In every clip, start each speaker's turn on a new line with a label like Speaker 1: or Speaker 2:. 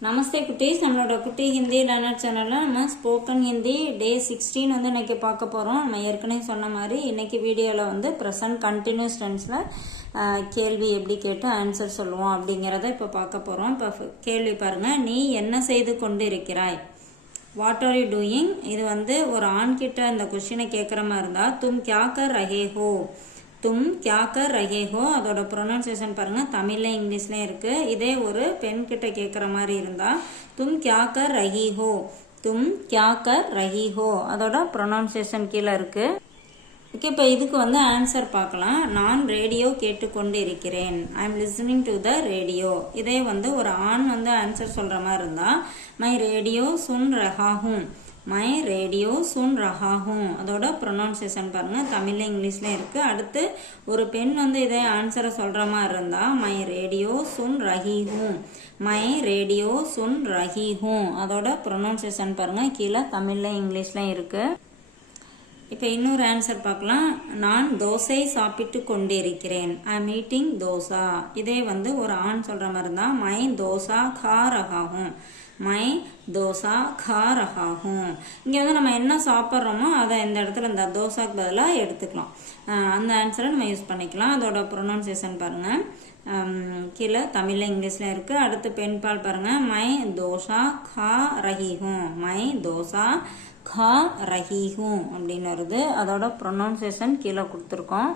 Speaker 1: நமஸ்தே குட்டீஸ் நம்மளோட குட்டி ஹிந்தி லேர்னர் சேனலில் நம்ம ஸ்போக்கன் ஹிந்தி டே சிக்ஸ்டீன் வந்து இன்னைக்கு பார்க்க போகிறோம் நம்ம ஏற்கனவே சொன்ன மாதிரி இன்றைக்கி வீடியோவில் வந்து ப்ரெசன்ட் கண்டினியூஸ் டென்ஸில் கேள்வி எப்படி கேட்டு ஆன்சர் சொல்லுவோம் அப்படிங்கிறத இப்போ பார்க்க போகிறோம் இப்போ கேள்வி பாருங்கள் நீ என்ன செய்து கொண்டு இருக்கிறாய் வாட் ஆர் யூ டூயிங் இது வந்து ஒரு ஆண்கிட்ட இந்த கொஷினை கேட்குற மாதிரி இருந்தால் தும் கியா கர் ரஹே ஹோ? தும் கியாக்கர் கர் அதோட ப்ரொனன்சியேஷன் பாருங்கள் தமிழ்ல இங்கிலீஷ்லேயும் இருக்குது இதே ஒரு பெண் கிட்ட கேட்குற மாதிரி இருந்தால் தும் கியாக்கர் ரஹீஹோ தும் கியாக்கர் கர் அதோட ப்ரொனன்சியேஷன் கீழே இருக்குது ஓகே இப்போ இதுக்கு வந்து ஆன்சர் பார்க்கலாம். நான் ரேடியோ கேட்டுக்கொண்டு இருக்கிறேன் I am listening to the radio இதே வந்து ஒரு ஆண் வந்து ஆன்சர் சொல்கிற மாதிரி இருந்தால் மை ரேடியோ சுன் ரஹாகும் மை ரேடியோ சுன் ரஹாகும் அதோட ப்ரொனவுன்சியேஷன் பாருங்கள் தமிழில் இங்கிலீஷ்லேயும் இருக்குது அடுத்து ஒரு பெண் வந்து இதே ஆன்சரை சொல்கிற மாதிரி இருந்தால் மை ரேடியோ சுன் ரஹீஹும் மை ரேடியோ சுன் ரஹீஹும் அதோட ப்ரொனவுன்சியேஷன் பாருங்கள் கீழே தமிழில் இங்கிலீஷ்லேயும் இருக்குது இப்போ இன்னொரு ஆன்சர் பார்க்கலாம். நான் தோசை சாப்பிட்டு கொண்டிருக்கிறேன். I am eating dosa. இதே வந்து ஒரு ஆண் சொல்கிற மாதிரி இருந்தால் மை தோசா கா ரகாகும் மை தோசா கா ரகாகும் இங்கே வந்து நம்ம என்ன சாப்பிட்றோமோ அதை இந்த இடத்துல இந்த தோசாக்கு பதிலாக எடுத்துக்கலாம். அந்த ஆன்சரை நம்ம யூஸ் பண்ணிக்கலாம். அதோட ப்ரொனவுன்சியேஷன் பாருங்கள் கீழே தமிழில் இங்கிலீஷில் இருக்குது அடுத்து பெண்பால் பாருங்கள் மை தோசா கா ரஹிகும் மை தோசா கா ரஹிஹும் அப்படின்னு வருது. அதோட ப்ரொனவுன்சேஷன் கீழே கொடுத்துருக்கோம்.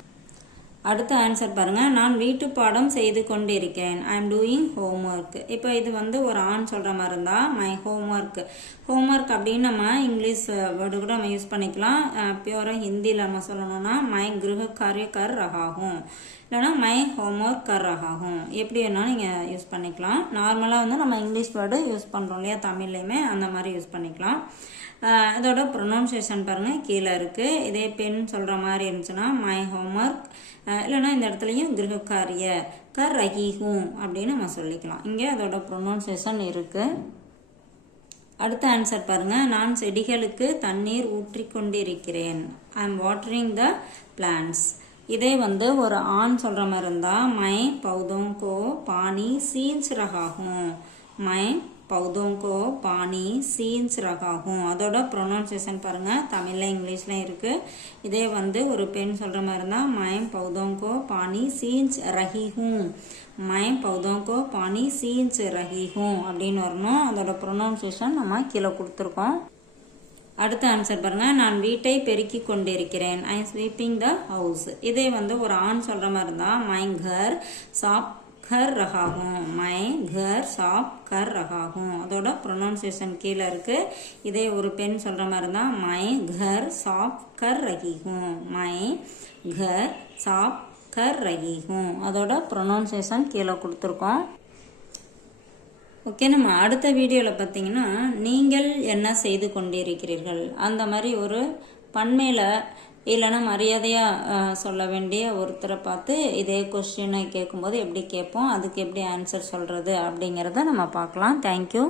Speaker 1: அடுத்த ஆன்சர் பாருங்கள் நான் வீட்டு பாடம் செய்து கொண்டு இருக்கிறேன் ஐ எம் டூயிங் ஹோம்ஒர்க் இப்போ இது வந்து ஒரு ஆண் சொல்கிற மாதிரி இருந்தால் my home work home work அப்படின்னு நம்ம இங்கிலீஷ் வேர்டு கூட நம்ம யூஸ் பண்ணிக்கலாம். பியூராக ஹிந்தியில் நம்ம சொல்லணும்னா மை கிருஹ காரியக்கார் கர் ரகாகும் இல்லைனா மை ஹோம்ஒர்க் கர் ரகாகும் எப்படி வேணாலும் நீங்கள் யூஸ் பண்ணிக்கலாம். நார்மலாக வந்து நம்ம இங்கிலீஷ் வேர்டு யூஸ் பண்ணுறோம் இல்லையா? தமிழ்லையுமே அந்த மாதிரி யூஸ் பண்ணிக்கலாம். இதோட ப்ரொனவுன்சியேஷன் பாருங்கள் கீழே இருக்குது இதே பெண் சொல்கிற மாதிரி இருந்துச்சுன்னா மை ஹோம்ஒர்க் இல்லைனா இந்த இடத்துலையும் கிரகக்காரிய கர் ரஹீஹும் அப்படின்னு நம்ம சொல்லிக்கலாம். இங்கே அதோட ப்ரொனவுன்சியேஷன் இருக்குது அடுத்த ஆன்சர் பாருங்கள் நான் செடிகளுக்கு தண்ணீர் ஊற்றிக்கொண்டிருக்கிறேன் I am watering the plants இதே வந்து ஒரு ஆண் சொல்கிற மாதிரி இருந்தால் மை பௌதோங்கோ பானி சீன்ஸ் ரகாகும் மை பௌதோங்கோ பானி சீன்ஸ் ரகாகும் அதோட ப்ரொனவுன்சியேஷன் பாருங்கள் தமிழில் இங்கிலீஷ்லையும் இருக்குது இதே வந்து ஒரு பெண் சொல்கிற மாதிரி இருந்தால் மயம் பௌதோங்கோ பானி சீன்ஸ் ரஹிஹும் மயம் பௌதோங்கோ பானி சீன்ஸ் ரஹிஹும் அப்படின்னு வரணும். அதோட ப்ரொனவுன்சியேஷன் நம்ம கீழே கொடுத்துருக்கோம். அடுத்த ஆன்சர் பாருங்க. நான் வீட்டை பெருக்கி கொண்டிருக்கிறேன். ஐ ஸ்வீப்பிங் த ஹவுஸ் இதே வந்து ஒரு ஆண் சொல்கிற மாதிரி இருந்தால் மை கர் சாப் கர் ரகாகும் மை கர் சாப் கர் ரகாகும் அதோட ப்ரொனவுன்சியேஷன் கீழே இருக்கு. இதே ஒரு பெண் சொல்கிற மாதிரி இருந்தால் மை கர் சாப் கர் ரகிகும் மை கர் சாப் கர் ரகிகும் அதோட ப்ரொனவுன்சியேஷன் கீழே கொடுத்துருக்கோம். ஓகே நம்ம அடுத்த வீடியோவில் பார்த்தீங்கன்னா நீங்கள் என்ன செய்து கொண்டிருக்கிறீர்கள்? அந்த மாதிரி ஒரு பண்மையில் இல்லைன்னா மரியாதையாக சொல்ல வேண்டிய ஒருத்தரை பார்த்து இதே கொஸ்டினை கேட்கும்போது எப்படி கேட்போம்? அதுக்கு எப்படி ஆன்சர் சொல்கிறது அப்படிங்கிறத நம்ம பார்க்கலாம். தேங்க்யூ